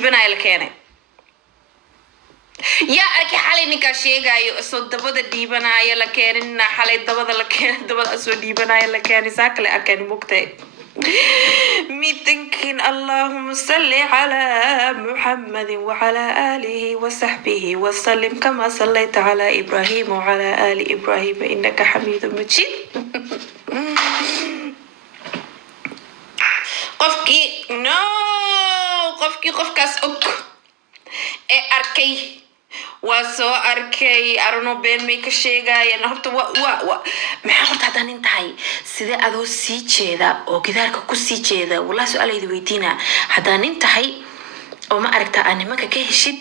dhiibanaya la keenay yaa arkay xalay ninkaa sheegaayo isoo dabada dhiibanaya la keenina xalay dabada la keenay dabada soo dhiibanaya la keenay saa kale arkeen mugtay ميتنكين اللهم صل على محمد وعلى آله وصحبه وسلم كما صليت على إبراهيم وعلى آل إبراهيم إنك حميد مجيد قفكي نو قفكاس أك أركي واسو أركي أرنو بين ميك الشيغا ينهرت محاولت هذا ننتهي سيدي أدو سيجيدا أو كذلك كو سيجيدا والله سؤال إذا ويدينا هذا ننتهي وما أركتا أني مكا كيهشيد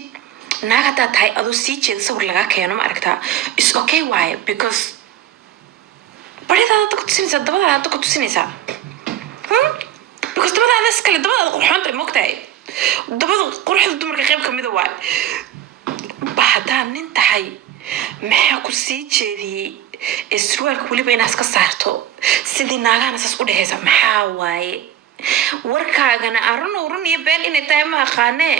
ناغتا تهي أدو سيجيدا سور لغا كيانو ما أركتا it's okay why because بريد هذا تكو تسينيسا دبدا هذا تكو تسينيسا because دبدا هذا سكالي دبدا هذا قرحانتا موكتاي دبدا قرحة دمرك غيب كميدا واي بعدها ننتهي maxaa ku sii jeediyay isruulka waliba inaas ka saarto sidii naagaana saas u dhahaysa maxaa waaye warkaagana arun iyo beel inay tahay ma aqaane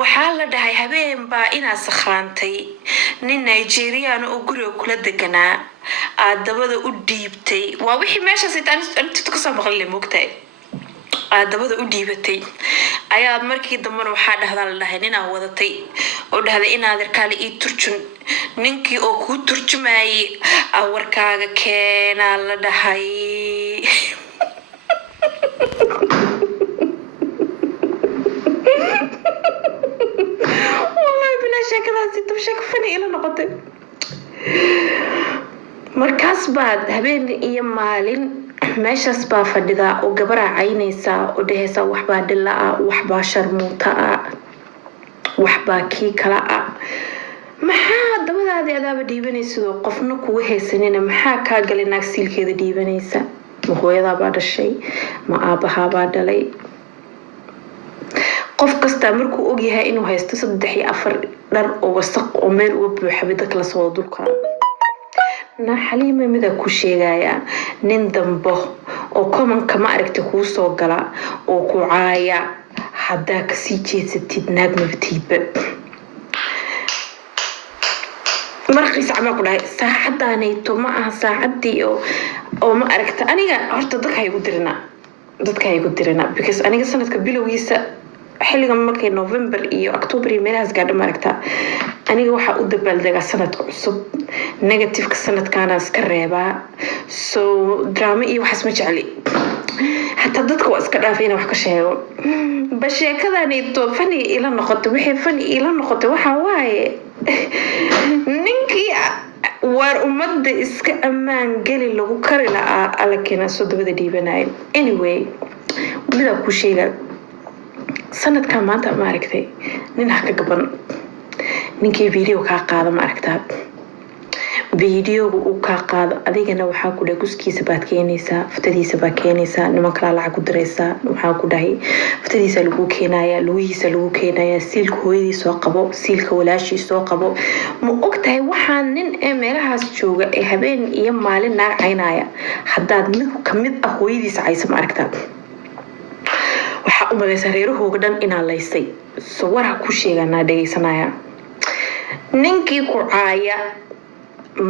waxaa la dhahay habeen baa inaas khantay nin Nigerian oo guriga kula deganaa aadabada u dhiibtay waa wixii meesha sitaan inta ka soo maqlay moogtay aadabada u dhiibatay ayaa markii dambe waxa dhahdaa la dhahay inaa wadatay oo dhahday inaad arkaale ii turjun ninkii oo ku turjumayay warkaaga keena la dhahay wallahi bila shakadaasi tabshak fani ila noqotay markaas baad habeen iyo maalin meeshas baa fadhida oo gabar caynaysa oo dhahaysa waxba dhilaa waxba sharmuuta waxba kii kala maxaa dabadaadi adaaba dhiibanayso qofna kugu heesanina maxaa ka galay naagsiilkeeda dhiibanaysa ma hooyada baa dhashay ma aabaha baa dhalay qof kasta markuu og yahay inuu haysto 3 iyo 4 dhar oo wasaq oo meel uga buuxa bidda kala soo dulka na xaliima mida ku sheegaya nin dambo oo common kama aragti ku soo gala oo ku caaya hadaa ka sii jeesatid naag mabtiiba marqiis ama ku dhahay saacadaanayto ma aha saacadii oo ma aragta aniga horta dadka ay ku dirina because aniga sanadka bilowgiisa xilliga markay November iyo October meelahaas gaadho ma aragta aniga waxa u dabaaldegaa sanadka cusub negative ka sanadkaana iska reebaa so drama iyo waxas ma jecli hatta dadku waa iska dhaafayna wax ka sheego basheekadaanayto fani ila noqoto wixii fani ila noqoto waxa waaye ninkii war umada iska amaan gali lagu kari laa alakina soo dabada dhiibanay anyway mida ku sheegay sanadka maanta ma aragtay nin haka gaban ninkii video ka qaada ma aragtaa video uu ka qaado adigana waxa ku dhahay guskiisa baad keenaysaa ftadiisa baad keenaysaa niman kala lacag ku diraysaa waxa ku dhahay ftadiisa lagu keenaya luuhiisa lagu keenaya siilka hooyadiisa soo qabo siilka walaashii soo qabo ma ogtahay waxaan nin ee meelahaas jooga ee habeen iyo maalin naag caynaya hadaad mid kamid ah hooyadiisa aysa ma aragtaa waxa u malaysaa reerahooga dhan inaa laysay soo waxa ku sheeganaa dhageysanaya ninkii ku caaya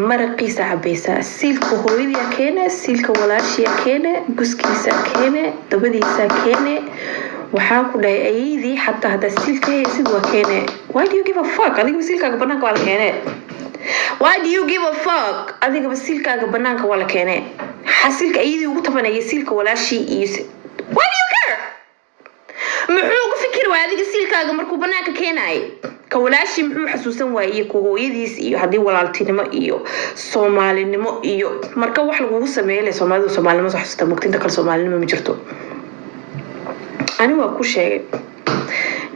marqiisa cabaysa siilka hooyadiisa keene siilka walaashiya keene guskiisa keene dabadiisa keene waxa ku dhahay ayidii hatta hada siilka haysid waa keene why do you give a fuck adiga siilkaaga banaanka wala keene why do you give a fuck adiga siilkaaga banaanka wala keene xasilka ayidii ugu tabanayay siilka walaashii iyo why do you care muxuu ku fikir waa adiga siilkaaga markuu banaanka keenay ka walaashi muxuu xasuusan waayay ku hooyadiis iyo hadii walaaltinimo iyo Soomaalinimo iyo marka wax lagu sameeyay Soomaalinimo soo xasuusta mugtinta kala Soomaalinimo ma jirto ani waa ku sheegay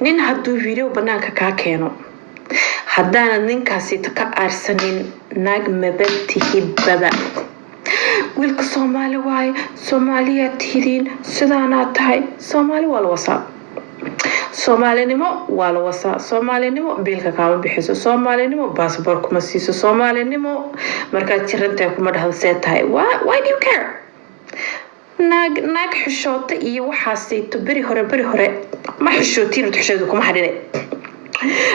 nin hadduu video banaanka ka keeno haddana ninkaasi ka aarsanin naag mabadtihi baba wiilka Soomaali waay Soomaaliya tidin sidaana tahay Soomaali waa la wasaa Soomaalinimo waa la wasaa Soomaalinimo biilka kaama bixiso Soomaalinimo passport kuma siiso Soomaalinimo marka jiranta kuma dhahan see tahay why do you care naag xishoota iyo waxaasayto beri hore ma xishootiin xishoodu kuma hadhine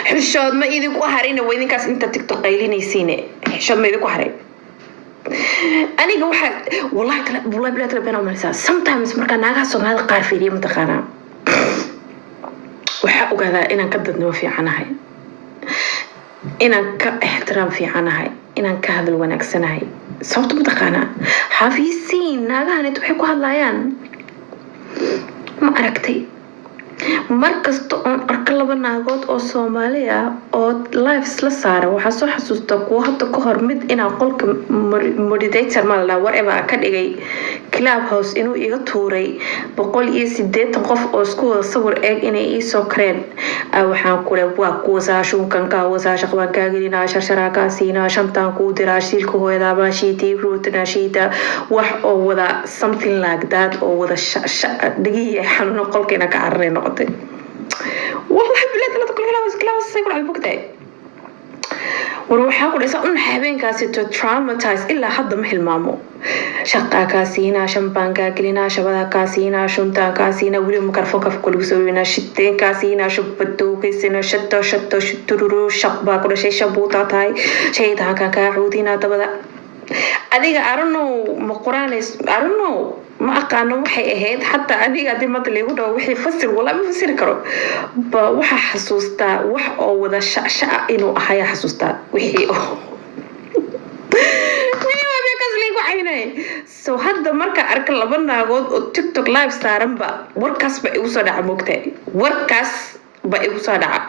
xishood ma idinku harina waa idinkaas inta TikTok qaylinaysiine xishood ma idinku haray aniga waxa wallahi bila tala bana umalisa sometimes marka naagaha Soomaalida qaar fiiriyo mataqaanaa waxa ogaadaa inaan ka dadnimo fiicanahay inaan ka ixtiraam fiicanahay inaan ka hadal wanaagsanahay sababta mataqaanaa xafiisiin naagahan waxay ku hadlayaan ma aragtay markasta oon arko laba naagood oo Soomaali ah oo lives la saaray waxa soo xasuusta kuwa hadda ka hor mid inaan qolka moderator malala whatever ka dhigay Clubhouse inuu iga tuuray 180 qof oo isku wada sawir eeg inay ii soo kareen waxaan ku leeyahay waa kuwa saashunkan ka wasaasha qaban ka gelina sharshara ka siina shantan ku diraa shilka hooyada baashiitay fruitna shiita wax oo wada something like that oo wada dhigi xanuun qolkeena ka carrey noqotay والله بلاد لا تقول كلام سيقول على البوكتاي وروحها كل ساعة حبينكاسي تو تراوماتايز إلا حد محل مامو شقا كاسينا شمبانكا كلينا شبدا كاسينا شنطا كاسينا ولي مكرفوكا في كل سوينا شتين كاسينا شبتو كيسينا شتو شتورو شقبا كل شيء شبوطا تاي شيء تاكا كاعودينا تبدا adiga I don't know ma quraanays I don't know ma aqaano waxay ahayd hatta adiga hadii ma leeyahay dhaw wixii fasir wala ma fasir karo ba waxa xasuustaa wax oo wada shaaca inuu ahaa xasuustaa wixii wixii ka sliig waxaynay so hadda marka arka laba naagood oo TikTok live saaran ba warkaas ba igu soo dhaca moogtay warkaas ba igu soo dhaca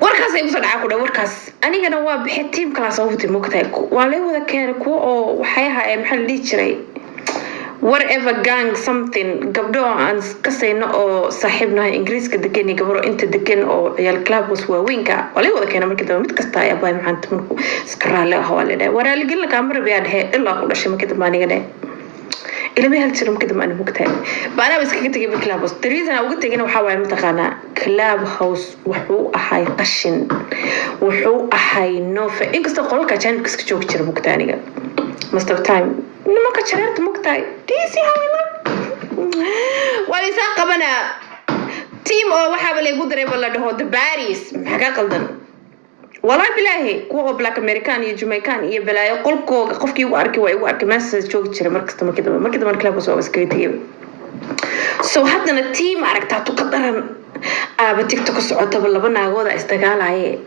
warkaas ay soo dhaca ku warkaas anigana waa bixi team kala soo wada moogtay waa la wada keenay ku oo waxay ahaayeen maxaa la jiray whatever gang something gabdho aan ka sayno oo saaxiibnahay Ingiriiska degan gabdho inta degan oo ciyaal clubs waaweynka waa la wada keenay markii dambe mid kasta ay abay maxaan tumanku iska raali ah waa leedahay waraalgin la kaamara biyaan he ilaa ku dhashay markii dambe aniga dhay إلى ما هالشيء ممكن دم أنا مقتنع بأنا بس كنت أجيب كلاب هاوس تريز أنا وقلت أنا وحاول متقنع كلاب هاوس وحو أحي قشن وحو أحي نوفة إنك استقول كأجان كسك شوك ترى مقتنع most of time لما كشرت مقتنع تيسي هاوينا وليس قبنا تيم أو وحاول يقول دري ولا ده the Barrys حاجة قلدن والله بالله كوه بلاك أمريكان يجمعكان يبلا يقول كوه قفكي واركي واركي ما سجوك تشري مركز ما كلاب وسوا بس كريتيف سو حتى التيم عرفتها تقدر بتيك توك السعودة ولا بنا جودا استقال عليه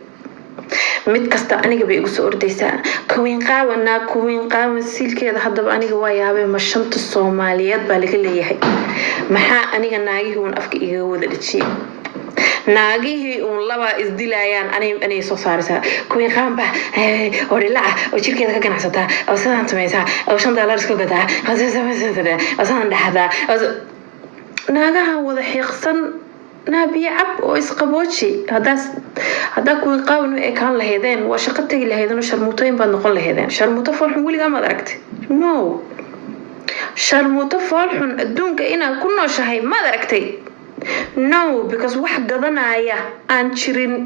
متكسر أنا جبي أقول ديسا كوين قاون سيل كذا حدا بأني جوايا هبي مشنت الصوماليات بالك اللي يحي محا أنا جناعي هون أفكي هو ذا الشيء ناقيه والله إزدلايان أنا صارسها كوين قام به أوري لا وشيل كذا كان حسدا أو سنة تميسها أو $100 كذا أو سنة هذا ناقها وذا حيقصن نبي عب وإسقبوشي هذا كوين قاون كان لهذين وشقتك لهذين وشرموتين بنقول لهذين شرموتة فرحون ولي ما دركت نو شرموتة فرحون الدون كأنا كنا شهي ما دركتي no because واحد قضنا يا أنشرين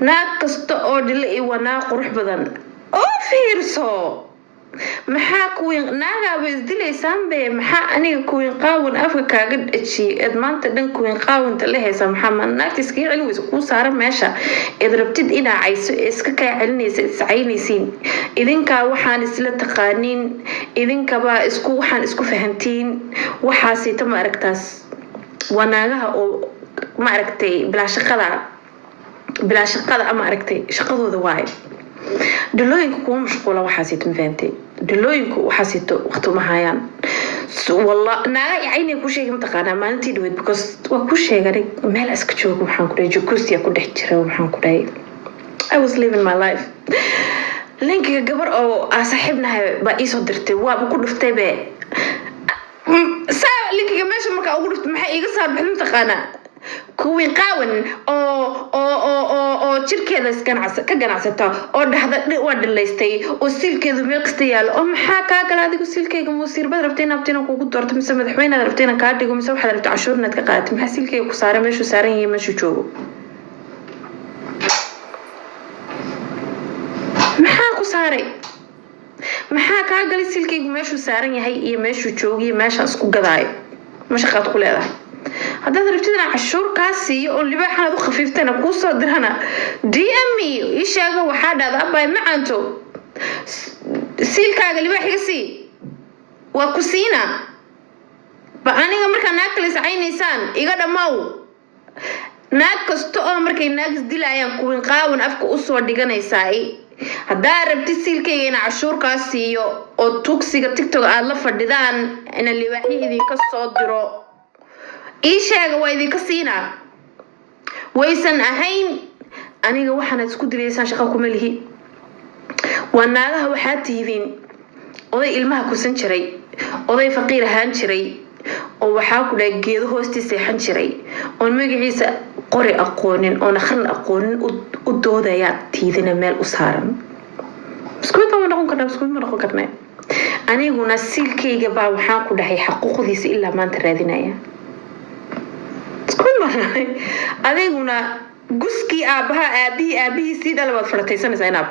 ناقص تقول لي وانا قرح بدن أوفيرسو محا كوين ناقا بيزدلي سامبي محا أني كوين قاون أفكا قد اتشي إدمانت دن كوين قاون تلهي سامحاما ناك تسكي علوي سكو سارة ماشا إذا ربتد إنا عيسو إسكاكا علني سعيني سين إذنكا وحان إسلا تقانين إذنكا با إسكو وحان إسكو فهمتين وحاسي تم أركتاس وناقها أو ما أركتي بلا شقادة أما أركتي شقادو ذواي دلوينكو كوا مشغولة وحاسيت مفانتي دلوينكو وحاسيتو وقتو مهايان والله ناقا عيني كو شيء متقانا ما نتي دويد بكوز وكو شيء غاري ميل أسكتشوك وحان كوداي جوكوستيا كو دحجرة وحان كوداي I was living my life لينكي قبر أو أصاحبنا بقيسو درتي وابو كو دفتي بي لينكي قماشا مركا أقول دفتي محا إيقا صار بحلم متقانا كوين قاون oo jirkeeda ka ganacsata oo dhaxda wada leystay oo silkeedu meel kasta yaal oo maxaa ka kala adigu silkeyga musiir bad rabtay inabtina kugu doorto mise madaxweynaha rabtayna ka dhigo mise waxa rabtay cashuurnaad ka qaatay maxaa silkeyga ku saaray meeshu saaran yahay meeshu joogo maxaa ku saaray maxaa kaa galay silkaygu meeshuu saaran yahay iyo meeshuu joogiy meeshaan isku gadaayo ma shaqaad ku leedahay haddaad rabtid inaan cashuur kaa siiyo oo libaaxanaad u khafiiftana kuu soo dirana dm ii sheega waxaa dhahda abbaay macaanto siilkaaga libaax iga sii waa ku siinaa ba aniga markaa naag kale iscaynaysaan iga dhammow naag kasta oo markay naag isdilaayaan kuwin qaawan afka u soo dhiganaysaay haddaa rabtid siilkayga ina cashuur kaa siiyo oo tugsiga tiktok aad la fadhidaan ina libaaxyo idinka soo diro ii sheega waa idinka siinaa waysan ahayn aniga waxaanaad isku dilaysaan shaqo kuma lihi waa naagaha waxaad tihidiin oday ilmaha kusan jiray oday faqiir ahaan jiray oo waxaa ku dhahay geedo hoostii seexan jiray oon magaciisa qori aqoonin oon akhrin aqoonin u doodayaa tiidina meel u saaran iskuulba ma noqon karnaa aniguna siilkayga baa waxaan ku dhahay xaquuqdiisa ilaa maanta raadinaya adiguna guskii aabihii sii dhala baad farataysanaysaa inaab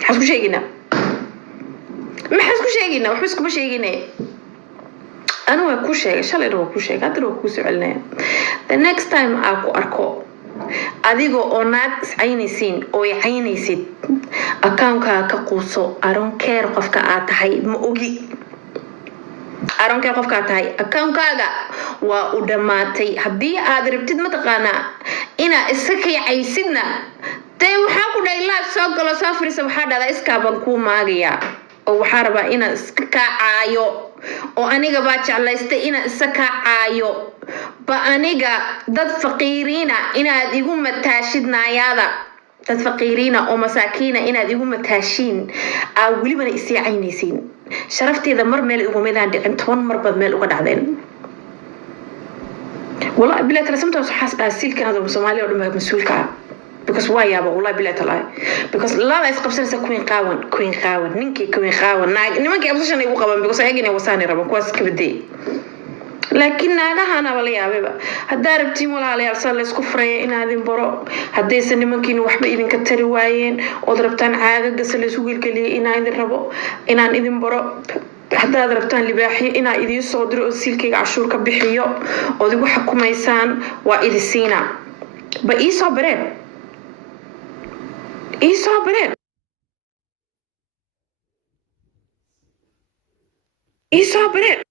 maxaa isku sheegaynaa waxba iskuma sheegayne أنا وأكون شيء شال أنا وأكون شيء هذا لو أكون سؤالنا the next time أكو أركو أديكو أناد عيني سين أو عيني سين أكاونكا كقوسو I don't care قفك أتهاي مؤجي I don't care قفك أتهاي أكاونكا وأدماتي هدي أدربتد متقانا إنا إسكي عيسنا تيو حاكو دايلا سوق سافري سبحان الله إسكابن كو ماغيا أو حاربا إنا إسكا عايو oo aniga baa jeclaystay ina isaka caayo ba aniga dad faqiiriina inaad igu mataashidnaayada dad faqiiriina oo masaakiina inaad igu mataashiin weliba isii caynaysiin sharafteeda mar meel igu meedaan dhicin 10 mar bad meel uga dhacdeen wallahi bilaa kala sometimes xaas silkan hada Soomaaliya oo dhan mas'uulka because why yaaba wallahi bilaa talaa because la is qabsanaysa queen qaawan ninkii queen qaawan nimankii absashan ay u qaban because ayagina wasaani rabo kuwaas ka baday laakiin naagahana wala yaababa hadaa rabtiin walaalayaal sal la isku furaya inaadin baro hadaysan nimankiina waxba idinka tari waayeen oo rabtaan caagaga sal isku gilgaliye inaadin rabo inaan idin baro haddaad rabtaan libaaxiyo inaa idin soo diro oo silkayga cashuur ka bixiyo oo igu xukumaysaan waa idin siina ba ii soo bareen إيصابرين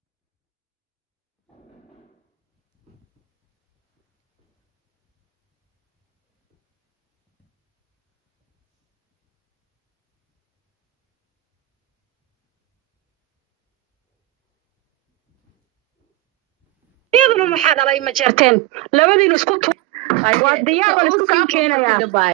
يضرب محاضرة ما جرتين لبدي نسكت والديار ونسكت كينا يا